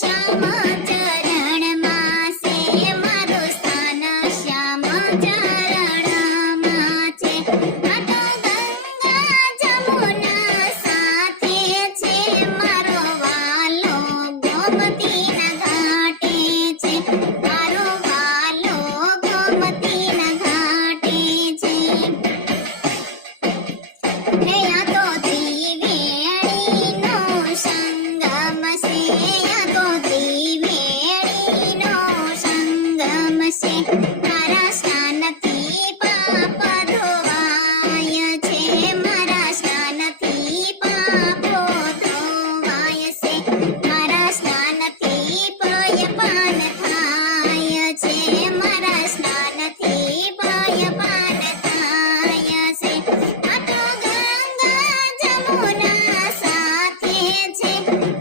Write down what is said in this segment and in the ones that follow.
શ્યામ ચરણમાં છે મારું સ્થાન શ્યામ ચરણમાં છે આ તો ગંગા જમુના સાથે છે મારો વાલો ગોમતીના ઘાટે છે મારો વાલો ગોમતીના ઘાટે છે હે આ તો ત્રિવેણીનો સંગમ છે આ તો ત્રિવેણીનો સંગમ છે મારા સ્નાનથી પાપ ધોવાય છે મારા સ્નાનથી પાપો ધોવાય છે મારા સ્નાનથી પયપાન થાય છે મારા સ્નાનથી પયપાન થાય છે આ તો ગંગા જમુના સાથે છે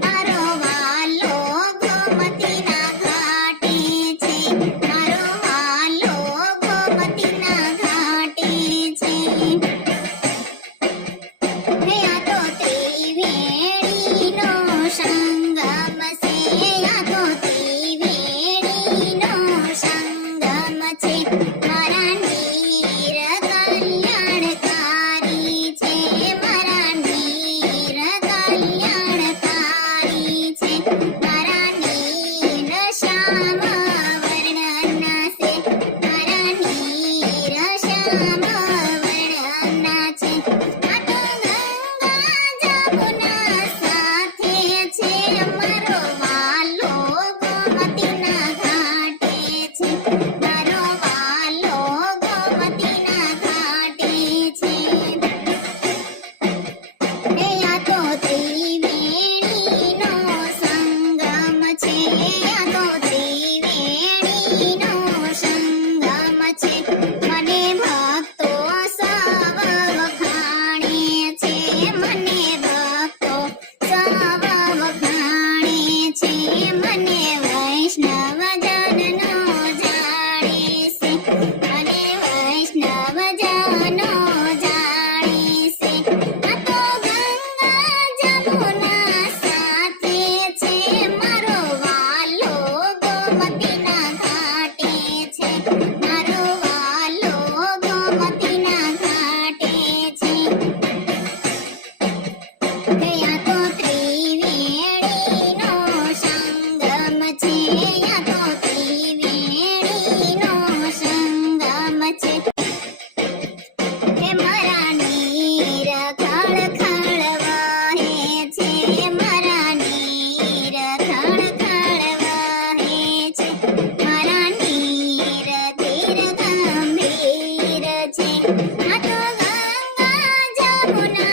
મારો વાલો ગોમતીના ઘાટે છે મારો વાલો ગોમતીના ઘાટે છે હે આ તો ત્રિવેણીનો સંગમ છે આ તો ત્રિવેણીનો સંગમ છે મારા નીર કલ્યાણકારી છે મારા નીર કલ્યાણકારી છે મારા નીર શ્યામ વર્ણન છે મારા નીર શ્યામ વર્ણન છે આ તો ગંગા જમુના સાથે છે મારો વાલો ગોમતીના ઘાટે છે મારો વાલો ગોમતીના ઘાટે છે હે આ તો ત્રિવેણીનો સંગમ છે આ તો ત્રિવેણીનો સંગમ છે મને ભક્તો સવ વખાણે છે મને ભક્તો સવ વખાણે છે મને વૈષ્ણવજનનો જાણે છે મને વૈષ્ણવજનો જાણે છે આ તો ગંગા જમુના સાથે છે મારો વાલો ગોમતીના ઘાટે છે મારો વાલો ગોમતીના ઘાટે છે હે આ તો ત્રિવેણીનો સંગમ છે આ તો ત્રિવેણીનો સંગમ છે હે મારા નીર ખળ ખળ વહે છે મારા નીર ખળ ખળ વહે છે મારા નીર ધીર ગંભીર છે આ તો ગંગા જમુના